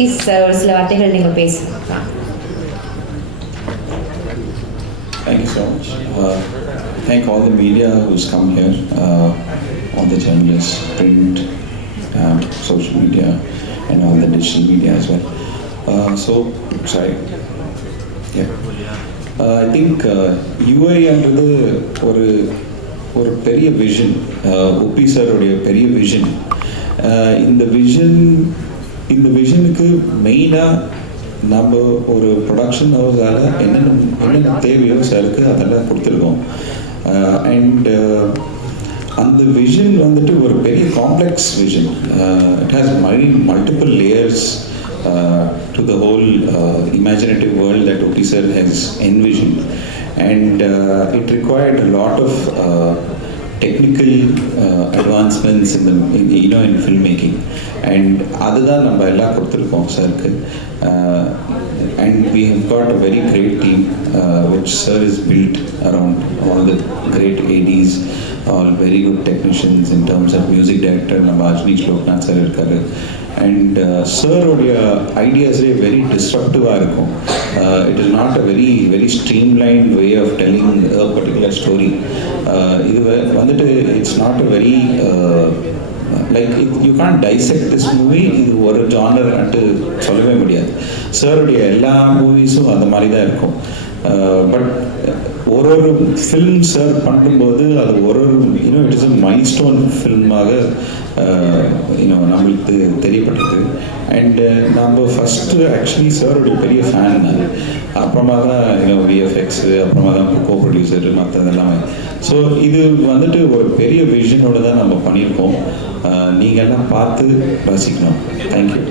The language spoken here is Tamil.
ப்ளீஸ் ஒரு சில வார்த்தைகள் நீங்கள் பேசுங்க. Thank you so much. Thank all the media who's come here, all the journalists, print, social media, and all the digital media as well. Sorry. Yeah. I think UI என்றது ஒரு பெரிய விஷன், ஓபி சாரோடைய பெரிய விஷன். இந்த விஷனுக்கு மெயினாக நம்ம ஒரு ப்ரொடக்ஷன் ஹவுஸால் என்னென்ன தேவையோ சாருக்கு அதெல்லாம் கொடுத்துருக்கோம். அண்ட் அந்த விஷன் வந்துட்டு ஒரு பெரிய complex vision. It has multiple layers to the whole imaginative world that OP sir has envisioned, and it required a lot of technical advancements in filmmaking, and அதுதான் நம்ம எல்லாம் கொடுத்துருக்கோம் சாருக்கு. And we have got a very great team which sir is built around all the great ADs, all very good technicians in terms of music director நம்ம அஜ்னீஷ் லோக்நாத் சார் இருக்காரு. அண்ட் சாரோடைய ஐடியாஸே வெரி டிஸ்ட்ரக்டிவாக இருக்கும். It is not a very streamline way of telling a particular story. இது வந்துட்டு it's not a very like you can dissect this movie. இது ஒரு ஜானர்ன்ட்டு சொல்லவே முடியாது. சாருடைய எல்லா மூவிஸும் அந்த மாதிரி தான் இருக்கும். பட் ஒரு ஃபில்ம் சார் பண்ணும்போது அது it is a milestone ஃபில்மாக நம்மளுக்கு தெரியப்பட்டது. அண்டு நம்ம ஃபஸ்ட்டு ஆக்சுவலி சாருடைய பெரிய ஃபேன் தான். அப்புறமா தான் விஎஃப்எக்ஸு, அப்புறமா தான் கோ ப்ரொடியூசரு, மற்றது எல்லாமே. ஸோ இது வந்துட்டு ஒரு பெரிய விஷனோடு தான் நம்ம பண்ணியிருக்கோம். நீங்கள் எல்லாம் பார்த்து ரசிக்கணும். தேங்க்யூ.